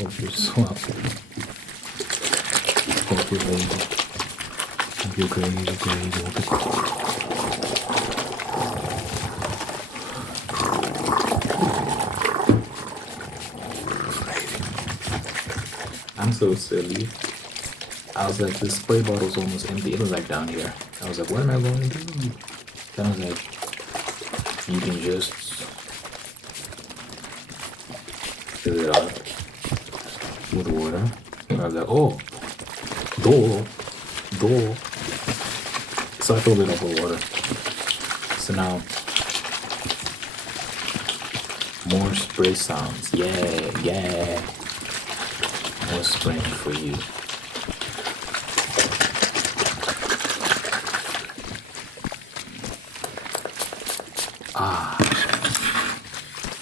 Hope you're swell. Hope you're crazy. Hope you're crazy, crazy. Hope you're... I'm so silly. I was like, this spray bottle's almost empty. It was like down here. I was like, what am I going to do? Then I was like, you can just fill it up with water. I was like, oh, door. So I filled it up with water. So now, more spray sounds. Yeah. More spraying for you.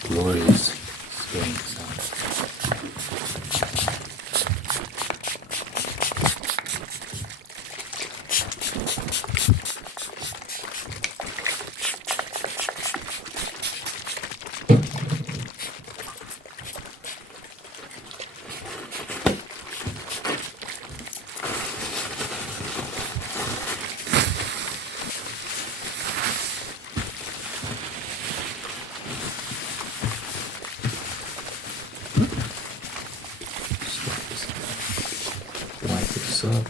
Glorious spraying sound. What's up?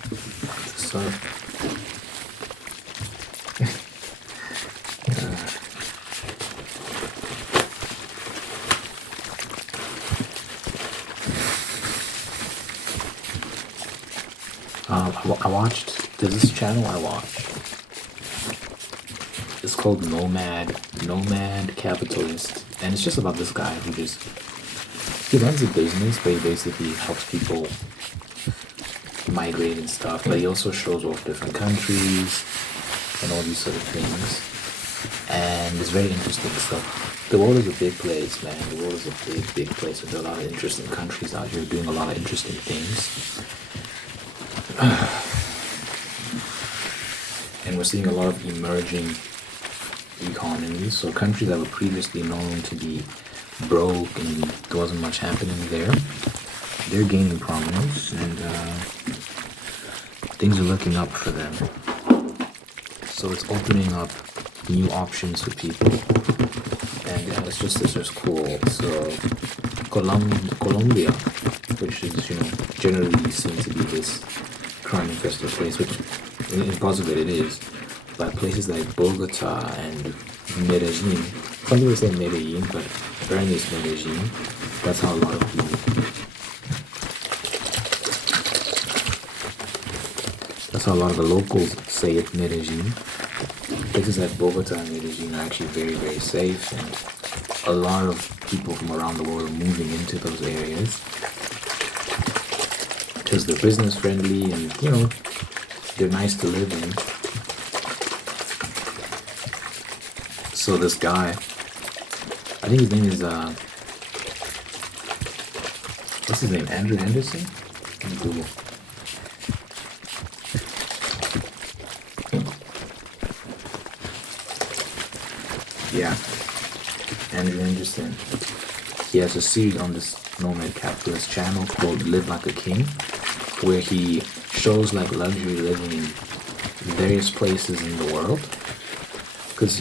I watched, there's this channel I watch. It's called Nomad Capitalist. And it's just about this guy who he runs a business, but he basically helps people migrate and stuff. But he also shows off different countries and all these sort of things. And it's very interesting stuff. The world is a big place, man. The world is a big place. There's a lot of interesting countries out here doing a lot of interesting things. And we're seeing a lot of emerging economies. So countries that were previously known to be broke and there wasn't much happening there, they're gaining prominence and things are looking up for them. So it's opening up new options for people. And yeah, it's just cool. So Colombia, which is, generally seen to be this crime infested place, which in parts of it is, but places like Bogota and Medellin, some people say Medellin, but apparently it's Medellin. That's how a lot of people, that's how a lot of the locals say it, Medellin. Places like Bogota and Medellin are actually very, very safe, and a lot of people from around the world are moving into those areas because they're business friendly and, they're nice to live in. So this guy, I think his name is, what's his name, Andrew Henderson? Let me Google. Yeah, Andrew Henderson. He has a series on this Nomad Capitalist channel called Live Like a King, where he shows like luxury living in various places in the world. Because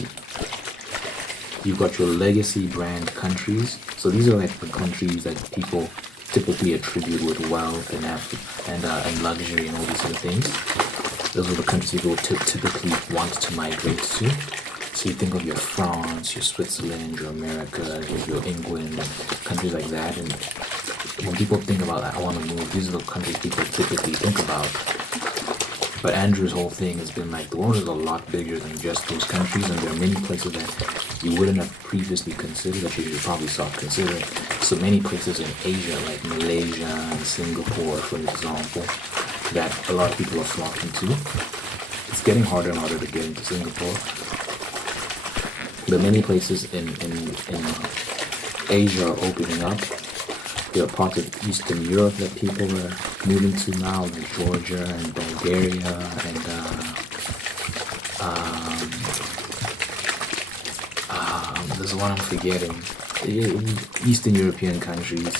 you've got your legacy brand countries. So these are like the countries that people typically attribute with wealth and luxury and all these sort of things. Those are the countries people typically want to migrate to. So you think of your France, your Switzerland, your America, your England, countries like that. And when people think about I want to move, these are the countries people typically think about. But Andrew's whole thing has been like, the world is a lot bigger than just those countries, and there are many places that you wouldn't have previously considered that you should probably start considering. So many places in Asia, like Malaysia and Singapore, for example, that a lot of people are flocking to. It's getting harder and harder to get into Singapore. But many places in Asia are opening up. There are parts of Eastern Europe that people are moving to now, like Georgia and Bulgaria and there's one I'm forgetting. Eastern European countries.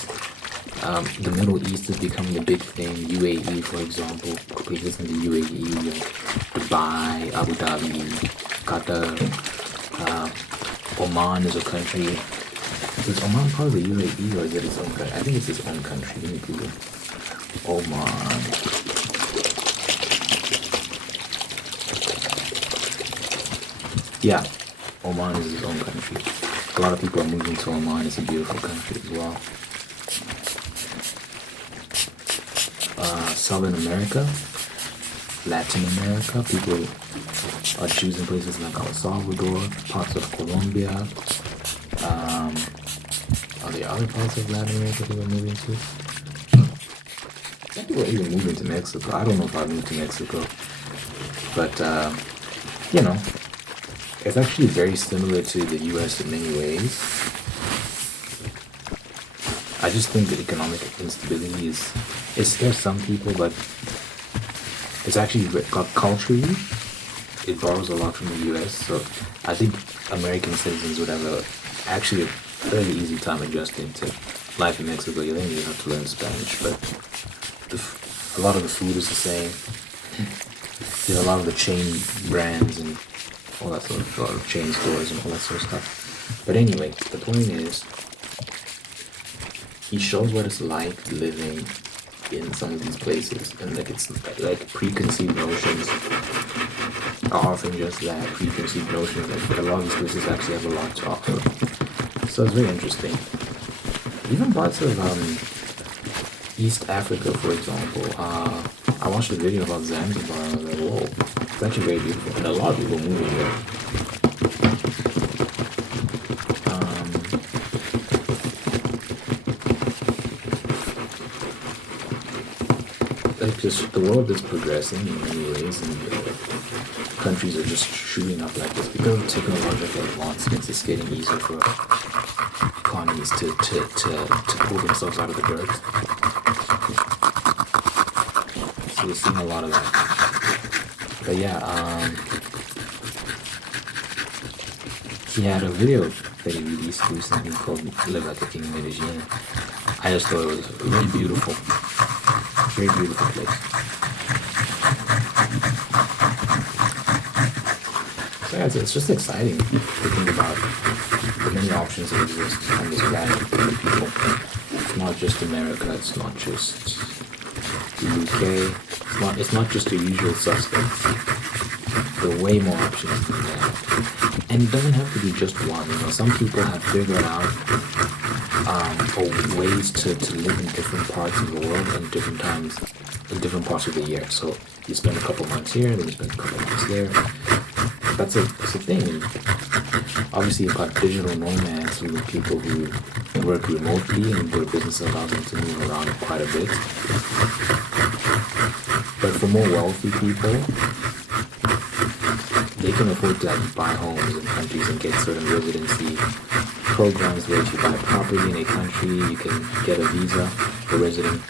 The Middle East is becoming a big thing. UAE, for example, places in the UAE, like Dubai, Abu Dhabi, Qatar, Oman is a country. Is Oman part of the UAE or is it its own country? I think it's its own country. Let me Google. Oman. Yeah, Oman is its own country. A lot of people are moving to Oman. It's a beautiful country as well. Southern America, Latin America, people are choosing places like El Salvador, parts of Colombia. Are there other parts of Latin America people are moving to? Some people are even moving to Mexico. I don't know if I've moved to Mexico, but you know, it's actually very similar to the US in many ways. I just think the economic instability it scares some people, but it's actually culturally it borrows a lot from the US. So I think American citizens would have actually a fairly easy time adjusting to life in Mexico. You think you have to learn Spanish, but a lot of the food is the same. There's a lot of the chain brands and all that sort of, a lot of chain stores and all that sort of stuff. But anyway, the point is, he shows what it's like living in some of these places, and like it's like preconceived notions are often just that, preconceived notions. Like a lot of these places actually have a lot to offer. So it's very interesting. Even parts of East Africa, for example. I watched a video about Zanzibar and I was like, whoa, it's actually very beautiful, and a lot of people moving here. Just the world is progressing in many ways, and countries are just shooting up like this because of technological advancements. It's getting easier for economies to pull themselves out of the dirt. So we're seeing a lot of that. But yeah, he had a video that he released recently called "Live Like a King in Medellin." I just thought it was really beautiful. Very beautiful place. So yeah, it's just exciting to think about the many options that exist on this planet for people. It's not just America, it's not just the UK, it's not just the usual suspects. There are way more options than that. And it doesn't have to be just one. Some people have figured out ways to live in different parts of the world and different times in different parts of the year. So you spend a couple months here, then you spend a couple months there. That's a thing. And obviously you've got digital nomads, who are people who work remotely and their business allows them to move around quite a bit. But for more wealthy people, they can afford to buy homes in countries and get certain residency programs where if you buy property in a country, you can get a visa, a resident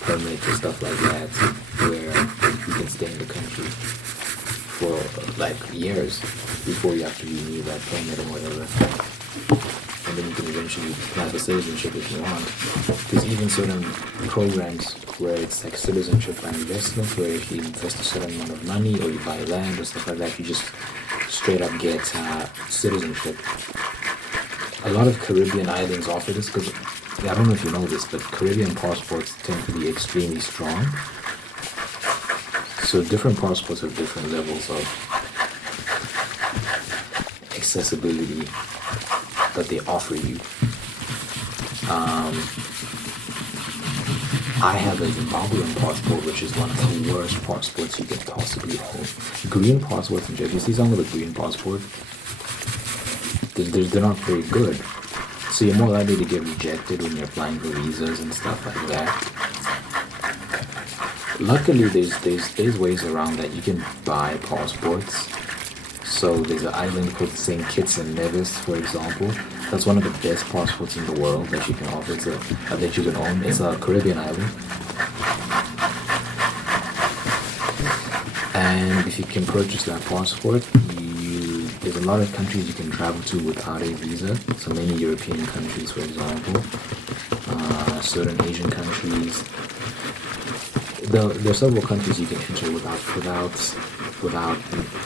permit or stuff like that, where you can stay in the country for like years before you have to renew that permit or whatever. And then you can eventually apply for citizenship if you want. There's even certain programs where it's like citizenship by investment, where if you invest a certain amount of money or you buy land or stuff like that, you just straight up get citizenship. A lot of Caribbean islands offer this because, I don't know if you know this, but Caribbean passports tend to be extremely strong. So different passports have different levels of accessibility that they offer you. I have a Zimbabwean passport, which is one of the worst passports you could possibly hold. Green passports in Jersey, you see some of the green passports, they're not very good. So you're more likely to get rejected when you're applying for visas and stuff like that. Luckily, there's ways around that. You can buy passports. So there's an island called St. Kitts and Nevis, for example. That's one of the best passports in the world that you can offer that you can own. It's a Caribbean island. And if you can purchase that passport, there's a lot of countries you can travel to without a visa. So many European countries, for example. certain Asian countries. There are several countries you can enter without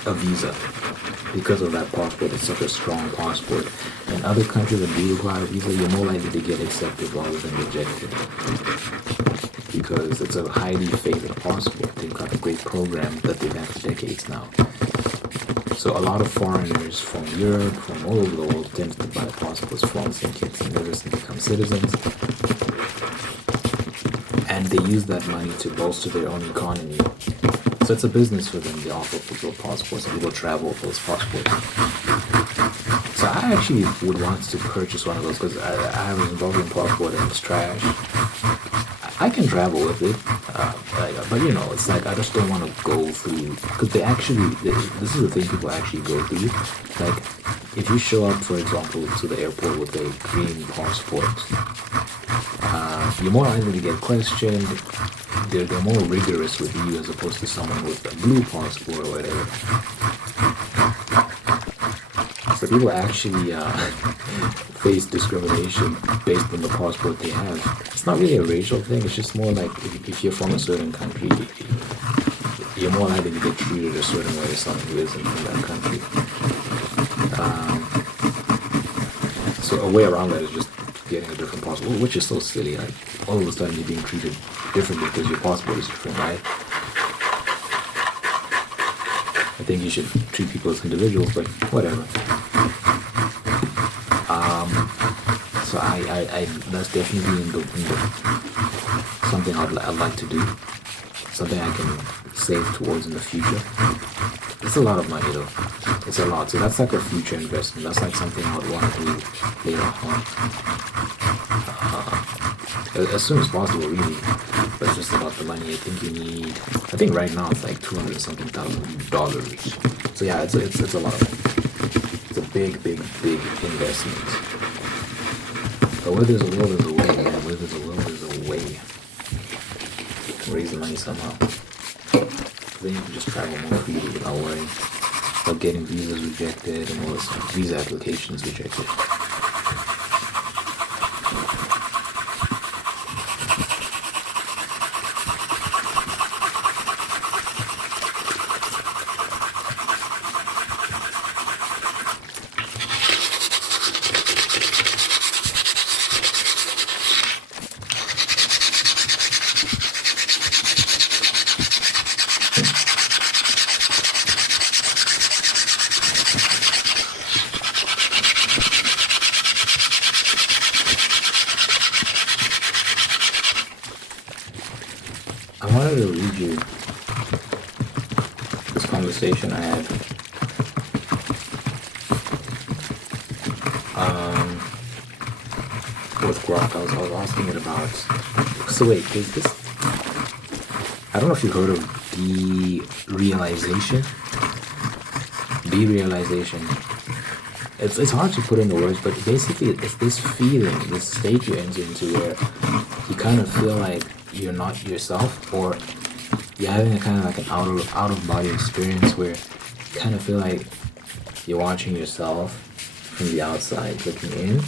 a visa because of that passport. It's such a strong passport. And other countries that do require a visa, you're more likely to get accepted rather than rejected because it's a highly favored passport. They've got a great program that they've had for decades now. So a lot of foreigners from Europe, from all over the world, tend to buy passports from St. Kitts and Nevis and become citizens. And they use that money to bolster their own economy. So it's a business for them. They offer people passports and people travel with those passports. So I actually would want to purchase one of those because I was involved in passport and it's trash. I can travel with it, but you know, it's like I just don't want to go through because this is the thing people actually go through. Like, if you show up, for example, to the airport with a green passport, you're more likely to get questioned. They're more rigorous with you as opposed to someone with a blue passport or whatever. So people actually face discrimination based on the passport they have. It's not really a racial thing. It's just more like if you're from a certain country, you're more likely to get treated a certain way as someone who isn't from that country. So a way around that is just getting a different passport, which is so silly. Like, all of a sudden you're being treated differently because your passport is different, right? I think you should treat people as individuals, but whatever. So I that's definitely in the something I'd like to do, something I can save towards in the future. It's a lot of money though. It's a lot. So that's like a future investment. That's like something I would want to do later on. As soon as possible, really. But it's just about the money. I think right now it's like $200 something $1,000. So yeah, it's a lot of money. It's a big investment. But where there's a will, there's a way. Yeah, where there's a will, there's a way. Raise the money somehow. Then you can just travel more freely without worrying about getting visas rejected and all this stuff. Visa applications rejected. I wanted to read you this conversation I had. With Grok. I was asking it about. So wait, is this? I don't know if you've heard of derealization. Derealization. It's hard to put into words, but basically it's this feeling, this state you enter into where you kind of feel like you're not yourself, or you're having a kind of like an out of body experience where you kind of feel like you're watching yourself from the outside looking in.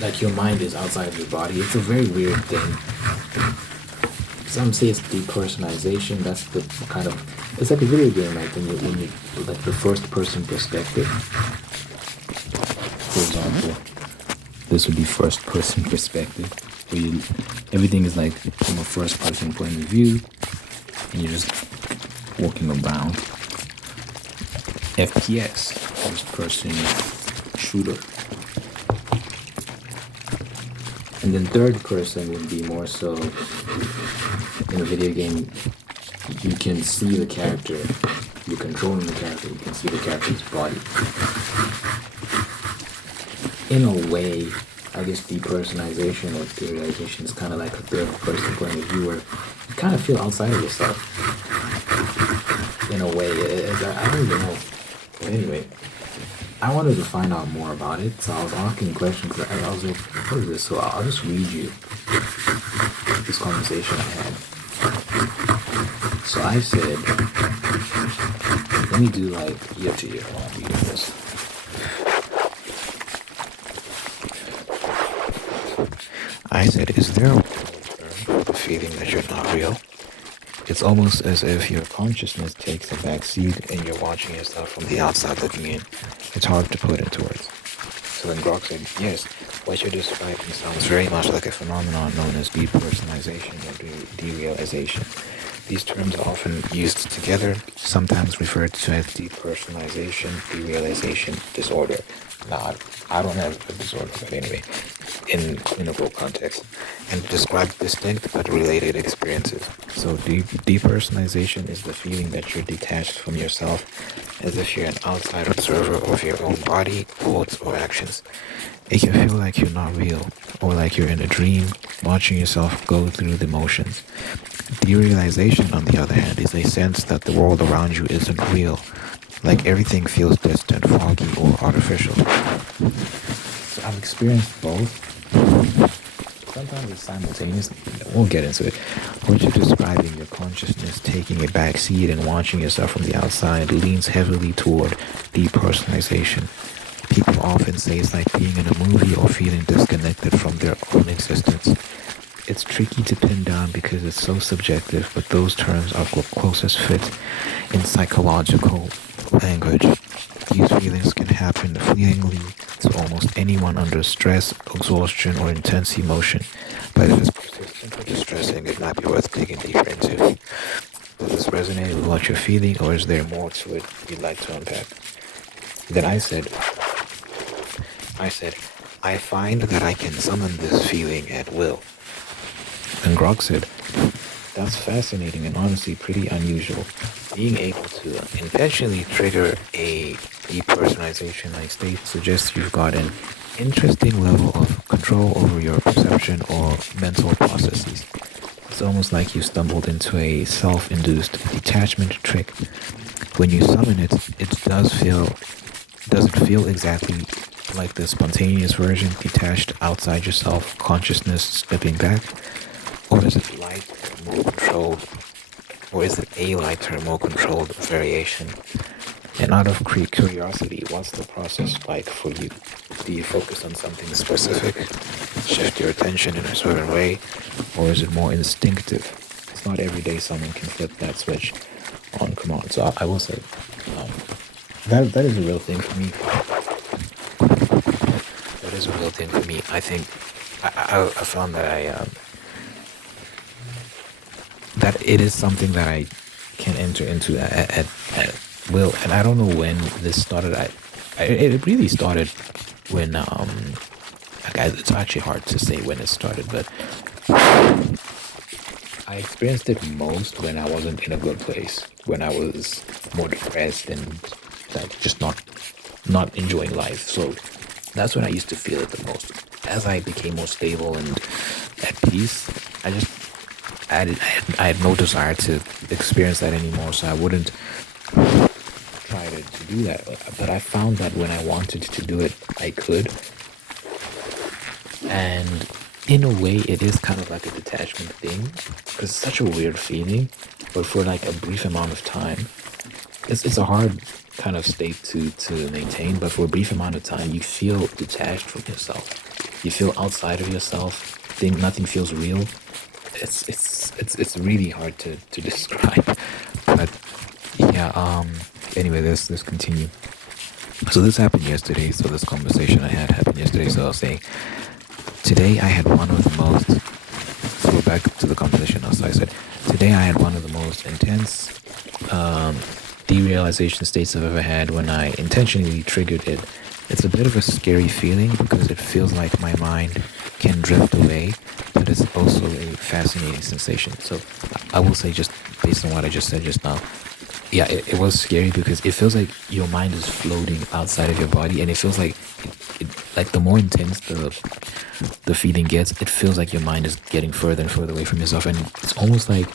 Like your mind is outside of your body. It's a very weird thing. Some say it's depersonalization. That's the kind of, it's like a video game, right? When you like the first person perspective. For example, this would be first person perspective, where everything is like from a first person point of view, and you're just walking around. FPS, first person shooter. And then third person would be more so in a video game, you can see the character, you're controlling the character, you can see the character's body. In a way, I guess depersonalization or derealization is kind of like a third person point of view where you kind of feel outside of yourself. In a way, I don't even know. But anyway, I wanted to find out more about it, so I was asking questions. I was like, what is this? So I'll just read you this conversation I had. So I said, let me do like ear to ear while I'm reading this. I said, is there a term for the feeling that you're not real? It's almost as if your consciousness takes a back seat and you're watching yourself from the outside looking in. It's hard to put into words. So then Grok said, yes, what you're describing sounds very much like a phenomenon known as depersonalization or derealization. These terms are often used together, sometimes referred to as depersonalization, derealization disorder. Now, I don't have a disorder, but anyway, in clinical context, and describe distinct but related experiences. So depersonalization is the feeling that you're detached from yourself, as if you're an outside observer of your own body, thoughts, or actions. It can feel like you're not real, or like you're in a dream, watching yourself go through the motions. Derealization, on the other hand, is a sense that the world around you isn't real, like everything feels distant, foggy, or artificial. So I've experienced both. Sometimes it's simultaneous. We'll get into it. What you're describing, your consciousness taking a back seat and watching yourself from the outside, leans heavily toward depersonalization. People often say it's like being in a movie or feeling disconnected from their own existence. It's tricky to pin down because it's so subjective, but those terms are closest fit in psychological language. These feelings can happen fleetingly to almost anyone under stress, exhaustion, or intense emotion. But if it's persistent or distressing, it might be worth digging deeper into. Does this resonate with what you're feeling, or is there more to it you'd like to unpack? Then I said, I find that I can summon this feeling at will. And Grok said, that's fascinating and honestly pretty unusual. Being able to intentionally trigger a depersonalization-like state suggests you've got an interesting level of control over your perception or mental processes. It's almost like you stumbled into a self-induced detachment trick. When you summon it, doesn't feel exactly like the spontaneous version, detached outside yourself, consciousness stepping back? Or is it lighter, more controlled? Or is it a lighter, more controlled variation? And out of curiosity, what's the process like for you? Do you focus on something specific, shift your attention in a certain way, or is it more instinctive? It's not every day someone can flip that switch on command. So I will say, that is a real thing for me. That is a real thing for me. I think I found that that it is something that I can enter into at will, and I don't know when this started. It really started when guys, it's actually hard to say when it started, but I experienced it most when I wasn't in a good place, when I was more depressed and like just not enjoying life. So that's when I used to feel it the most. As I became more stable and at peace, I had no desire to experience that anymore, so I wouldn't try to do that. But I found that when I wanted to do it, I could. And in a way, it is kind of like a detachment thing, because it's such a weird feeling. But for like a brief amount of time, it's a hard kind of state to maintain. But for a brief amount of time, you feel detached from yourself. You feel outside of yourself. Nothing feels real. It's really hard to describe, but yeah. Anyway, let's continue. So this happened yesterday. So this conversation I had happened yesterday. So I was saying, today I had one of the most. So we're back to the conversation now. So I said, today I had one of the most intense derealization states I've ever had when I intentionally triggered it. It's a bit of a scary feeling because it feels like my mind can drift away, but it's also a fascinating sensation. So I will say, just based on what I just said just now, yeah, it was scary because it feels like your mind is floating outside of your body, and it feels like like the more intense the feeling gets, it feels like your mind is getting further and further away from yourself, and it's almost like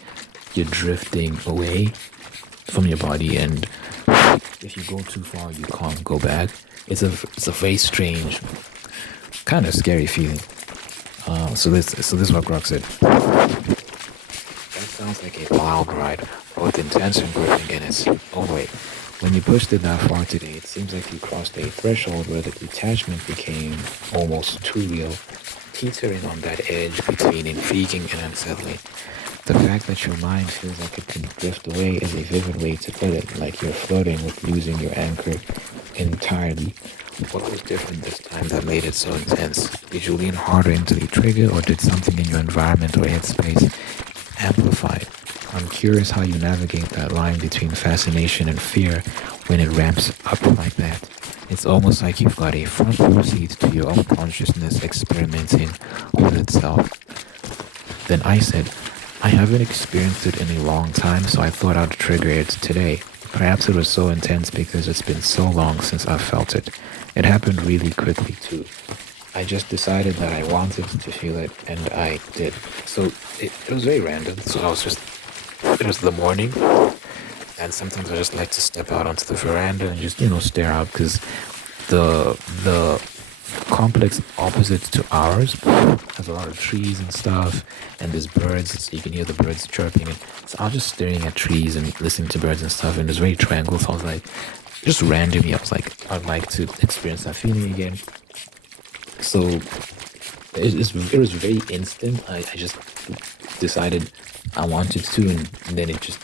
you're drifting away from your body, and if you go too far, you can't go back. It's a very strange, kind of scary feeling. So this is what Grok said. That sounds like a wild ride, both intense and gripping in its own way. When you pushed it that far today, it seems like you crossed a threshold where the detachment became almost too real. teetering on that edge between intriguing and unsettling. The fact that your mind feels like it can drift away is a vivid way to put it, like you're flirting with losing your anchor entirely. What was different this time that made it so intense? Did you lean harder into the trigger, or did something in your environment or headspace amplify it? I'm curious how you navigate that line between fascination and fear when it ramps up like that. It's almost like you've got a front row seat to your own consciousness experimenting with itself. Then I said, I haven't experienced it in a long time, so I thought I'd trigger it today. Perhaps it was so intense because it's been so long since I've felt it. It happened really quickly too. I just decided that I wanted to feel it, and I did. So it was very random. So it was the morning, and sometimes I just like to step out onto the veranda and just, stare out, because the complex opposite to ours has a lot of trees and stuff, and there's birds, so you can hear the birds chirping. And so I was just staring at trees and listening to birds and stuff, and it was very tranquil. So I was like, just randomly, I was like, I'd like to experience that feeling again. So it was very instant. I just decided I wanted to, and then it just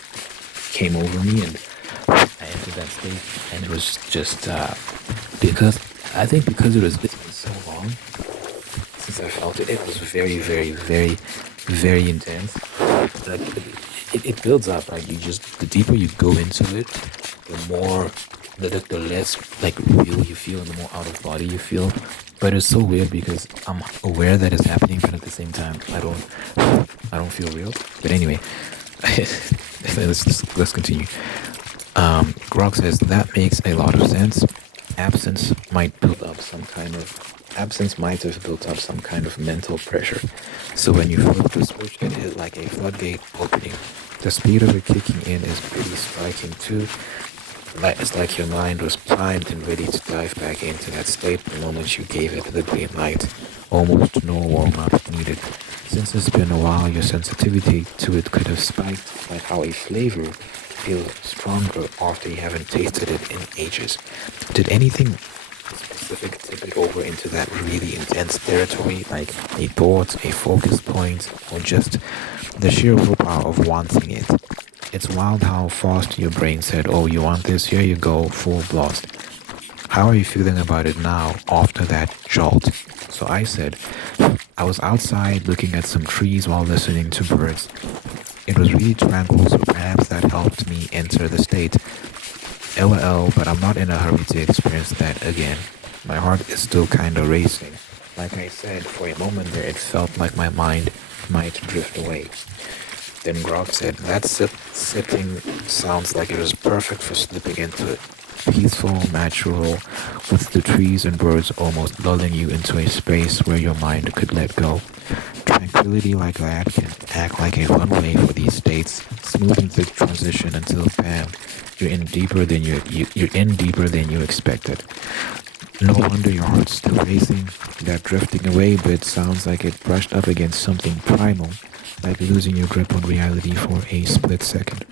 came over me, and I entered that state, and it was just because it's been so long since I felt it. It was very, very, very, very intense. Like it builds up. Like the deeper you go into it, the more the less like real you feel, and the more out of body you feel. But it's so weird because I'm aware that it's happening, but at the same time I don't feel real. But anyway, let's continue. Grog says that makes a lot of sense. Absence might have built up some kind of mental pressure. So when you flip the switch, it hit like a floodgate opening. The speed of it kicking in is pretty striking too. It's like your mind was primed and ready to dive back into that state the moment you gave it the green light. Almost no warm-up needed. Since it's been a while, your sensitivity to it could have spiked, like how a flavor feels stronger after you haven't tasted it in ages. Did anything specific tip it over into that really intense territory, like a thought, a focus point, or just the sheer willpower of wanting it? It's wild how fast your brain said, oh, you want this? Here you go, full blast. How are you feeling about it now after that jolt? So I said, I was outside looking at some trees while listening to birds. It was really tranquil, so perhaps that helped me enter the state. LOL, but I'm not in a hurry to experience that again. My heart is still kinda racing. Like I said, for a moment there, it felt like my mind might drift away. Then Grog said, that setting sounds like it was perfect for slipping into it. Peaceful, natural, with the trees and birds almost lulling you into a space where your mind could let go. Tranquility like that can act like a runway for these states, smoothing the transition until bam, you're in deeper than you expected. No wonder your heart's still racing. That drifting away bit sounds like it brushed up against something primal, like losing your grip on reality for a split second.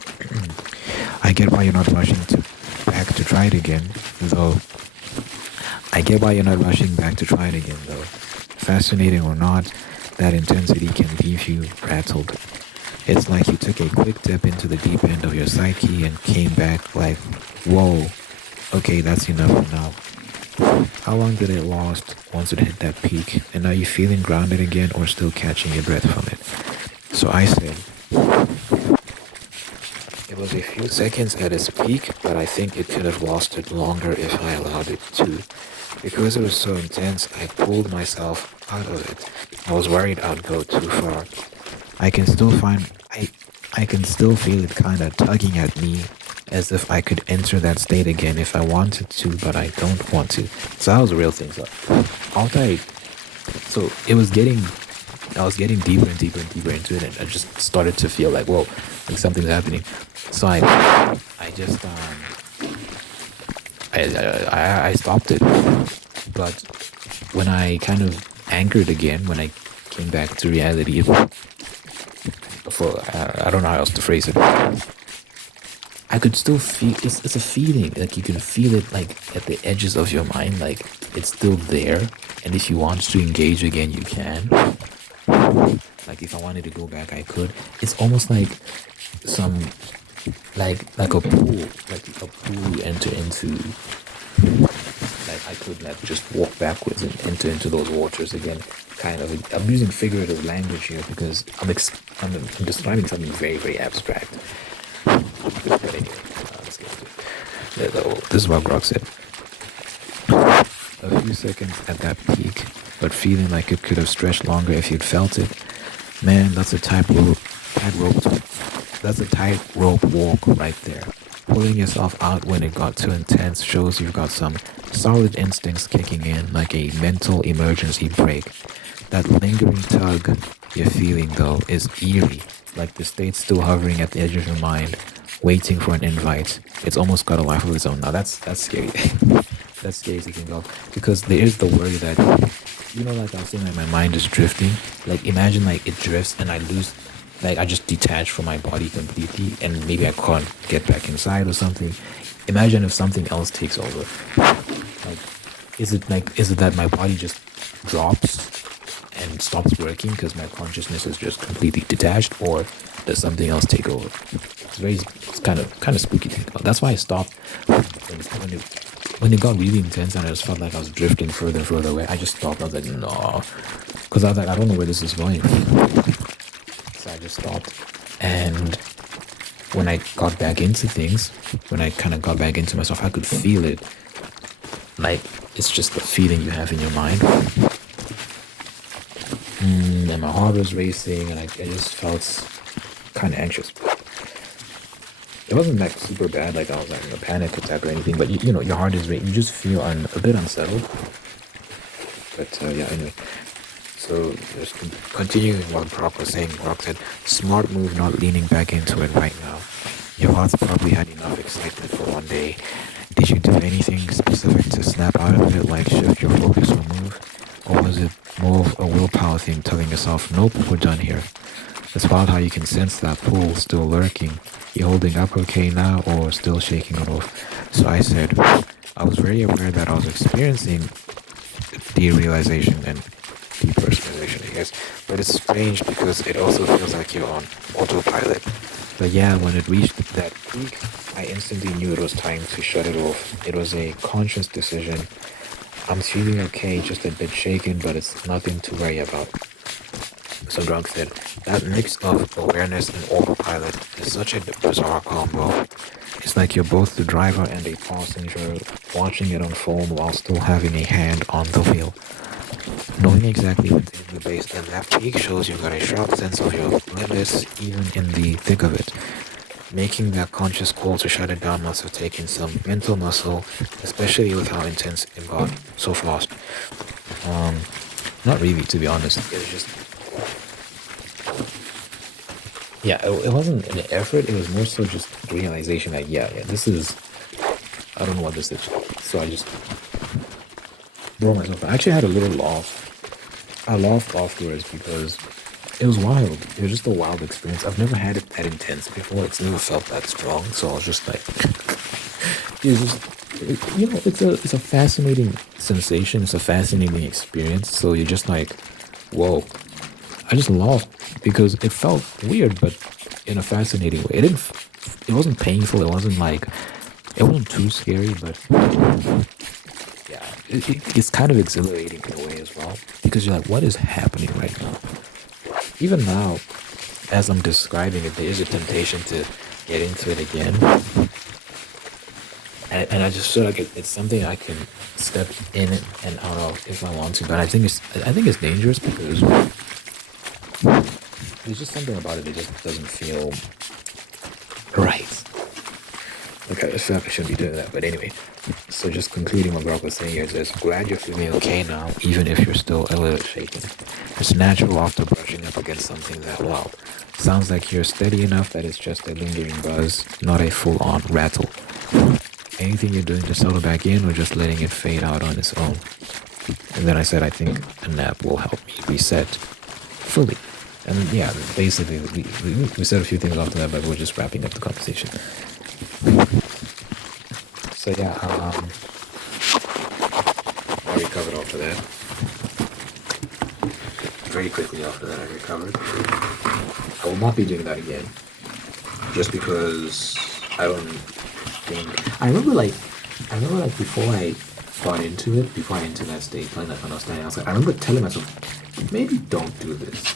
I get why you're not rushing back to try it again, though. Fascinating or not, that intensity can leave you rattled. It's like you took a quick dip into the deep end of your psyche and came back like, whoa, okay, that's enough for now. How long did it last once it hit that peak? And are you feeling grounded again or still catching your breath from it? So I said, it was a few seconds at its peak, but I think it could have lasted longer if I allowed it to. Because it was so intense, I pulled myself out of it. I was worried I'd go too far. I can still feel it kind of tugging at me, as if I could enter that state again if I wanted to, but I don't want to. So that was a real thing. So I was getting deeper and deeper and deeper into it, and I just started to feel like, whoa, like something's happening. So I just I stopped it. But when I kind of anchored again, when I came back to reality, I don't know how else to phrase it. I could still feel it's a feeling, like you can feel it like at the edges of your mind, like it's still there, And if you want to engage again, you can. Like if I wanted to go back, I could. It's almost like some like a pool, like a pool you enter into. Like I could like just walk backwards and enter into those waters again. Kind of. I'm using figurative language here because I'm describing something very very abstract. But anyway, let's get to it. This is what Grok said. A few seconds at that peak, but feeling like it could have stretched longer if you'd felt it. Man, that's a tightrope walk right there. Pulling yourself out when it got too intense shows you've got some solid instincts kicking in like a mental emergency brake. That lingering tug you're feeling though is eerie, like the state's still hovering at the edge of your mind, waiting for an invite. It's almost got a life of its own. Now that's scary. That's scary to think of because there is the worry that like I was saying, like my mind is drifting. Like imagine like it drifts and I lose, like I just detach from my body completely, and maybe I can't get back inside or something. Imagine if something else takes over. Like, is it that my body just drops and stops working because my consciousness is just completely detached, or does something else take over? It's kind of spooky to think about. That's why I stopped when it got really intense and I just felt like I was drifting further and further away. I just stopped. I was like, no, because I was like, I don't know where this is going. So I just stopped. And when I got back into things, when I kind of got back into myself, I could feel it. Like it's just the feeling you have in your mind. And my heart was racing, and I just felt kind of anxious. It wasn't like super bad, like I was having a panic attack or anything, but your heart is racing. You just feel a bit unsettled. But yeah, anyway. So just continuing what Brock was saying, Brock said, smart move not leaning back into it right now. Your heart's probably had enough excitement for one day. Did you do anything specific to snap out of it, like shift your focus or move? Or was it more of a willpower thing telling yourself, nope, we're done here? It's wild how you can sense that pull still lurking. You holding up okay now or still shaking it off? So I said, I was very aware that I was experiencing derealization and depersonalization, I guess. But it's strange because it also feels like you're on autopilot. But yeah, when it reached that peak, I instantly knew it was time to shut it off. It was a conscious decision. I'm feeling okay, just a bit shaken, but it's nothing to worry about. So Drunk said, that mix of awareness and autopilot is such a bizarre combo. It's like you're both the driver and a passenger, watching it unfold while still having a hand on the wheel. Knowing exactly what's in the base and that peak shows you've got a sharp sense of your limits even in the thick of it. Making that conscious call to shut it down must have taken some mental muscle, especially with how intense it got so fast. Not really, to be honest. It was just... Yeah, it wasn't an effort. It was more so just realization that, yeah, this is... I don't know what this is. So I just brought myself... I actually had a little laugh. I laughed afterwards because it was wild. It was just a wild experience. I've never had it that intense before. It's never felt that strong. So I was just like... It's just... it's a fascinating sensation. It's a fascinating experience. So you're just like, whoa. I just laughed because it felt weird, but in a fascinating way. It wasn't painful. It wasn't too scary, but yeah, it's kind of exhilarating in a way as well, because you're like, what is happening right now? Even now, as I'm describing it, there is a temptation to get into it again. And I just feel like it's something I can step in and out of if I want to. But I think it's dangerous because there's just something about it that just doesn't feel right. Okay, I feel like I shouldn't be doing that. But anyway, so just concluding what Brock was saying here, it says, glad you're feeling okay now, even if you're still a little shaken. It's natural after brushing up against something that wild. Sounds like you're steady enough that it's just a lingering buzz, not a full-on rattle. Anything you're doing to settle back in or just letting it fade out on its own? And then I said, I think a nap will help me reset fully. And yeah, basically, we said a few things after that, but we're just wrapping up the conversation. So yeah, I recovered after that. very quickly after that I recovered. I will not be doing that again. Just because I don't think I remember like before I got into it, before I entered that state, playing that understanding, I remember telling myself, maybe don't do this.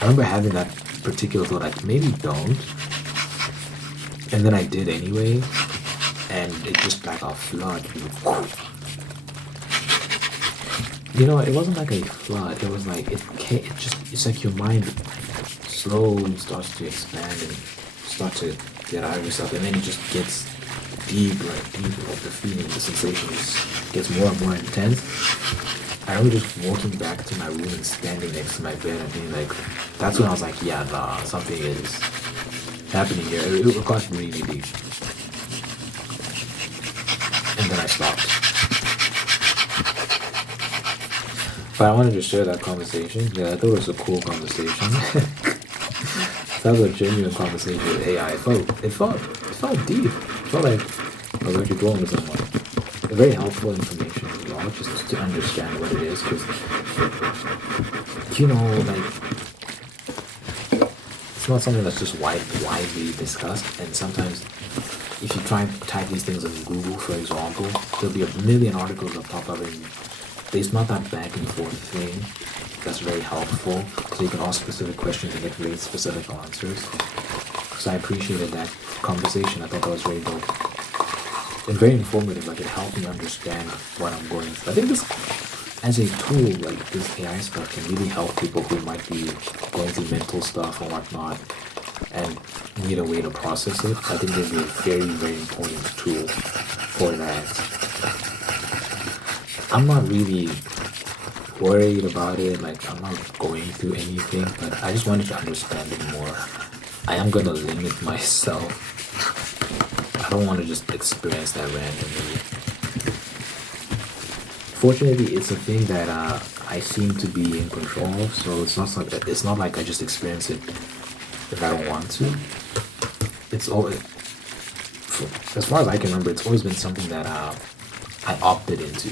I remember having that particular thought, like maybe don't. And then I did anyway, and it just like a flood. You know, it wasn't like a flood. It was like it's like your mind slowly starts to expand and start to get out of yourself, and then it just gets deeper and deeper. Like the feeling, the sensation just gets more and more intense. I remember just walking back to my room and standing next to my bed and being like, that's when I was like, yeah, nah, something is happening here. It got really deep. And then I stopped. But I wanted to share that conversation. Yeah, I thought it was a cool conversation. That was a genuine conversation with AI. It felt deep. It felt like I was actually talking to someone. Very helpful information as well, just to understand what it is. Because, you know, like, it's not something that's just widely discussed. And sometimes, if you try and type these things in Google, for example, there'll be a million articles that pop up, and there's not that back and forth thing that's very helpful. So you can ask specific questions and get very specific answers. So I appreciated that conversation. I thought that was very dope and very informative. Like, it helped me understand what I'm going through. I think this, as a tool, like this AI stuff, can really help people who might be going through mental stuff or whatnot and need a way to process it. I think it'd be a very, very important tool for that. I'm not really worried about it. Like, I'm not going through anything, but I just wanted to understand it more. I am gonna limit myself. I don't want to just experience that randomly. Fortunately, it's a thing that I seem to be in control of, so it's not like I just experience it if I don't want to. It's always, as far as I can remember, it's always been something that I opted into.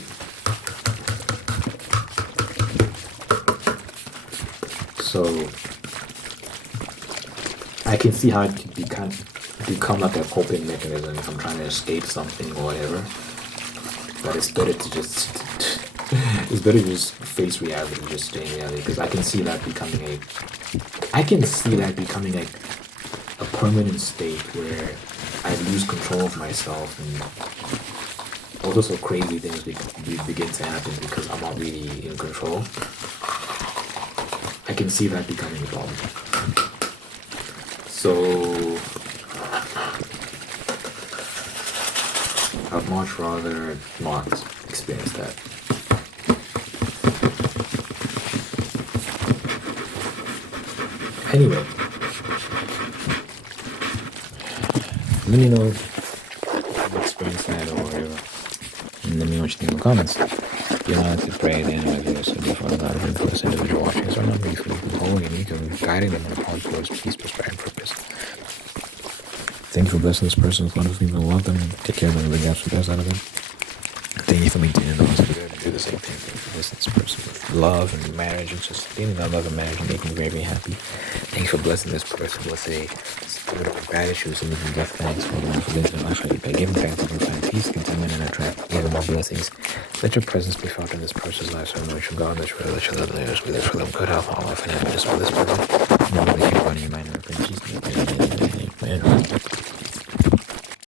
So I can see how it can become like a coping mechanism if I'm trying to escape something or whatever. But it's better to just face reality, just stay in reality. Because I can see that becoming a permanent state where I lose control of myself, and all sorts of crazy things begin to happen because I'm not really in control. I can see that becoming a problem. So I'd much rather not experience that. Anyway, let me know if you experienced that or whatever. And let me know what you think in the comments. You know, to pray at the end of my video, so before the God of for this individual watching, so I'm not really holy and meek and guiding them in the path towards peace, prosperity, and purpose. Thank you for blessing this person with wonderful people who love them and take care of them and bring the absolute best out of them. Thank you for maintaining them to do the same thing. Thank you for blessing this person with love and marriage and just being in that love and marriage and making me very, very happy. Thank you for blessing this person with a spirit of gratitude, so we can give thanks for the wonderful things in life. Give them thanks and find peace, contentment, and attract even more blessings. Let your presence be felt in this person's life, so much from God, let your love layers, we live for them good health, all life, and happiness for this person. Never let you run your mind and in Jesus' name. Amen.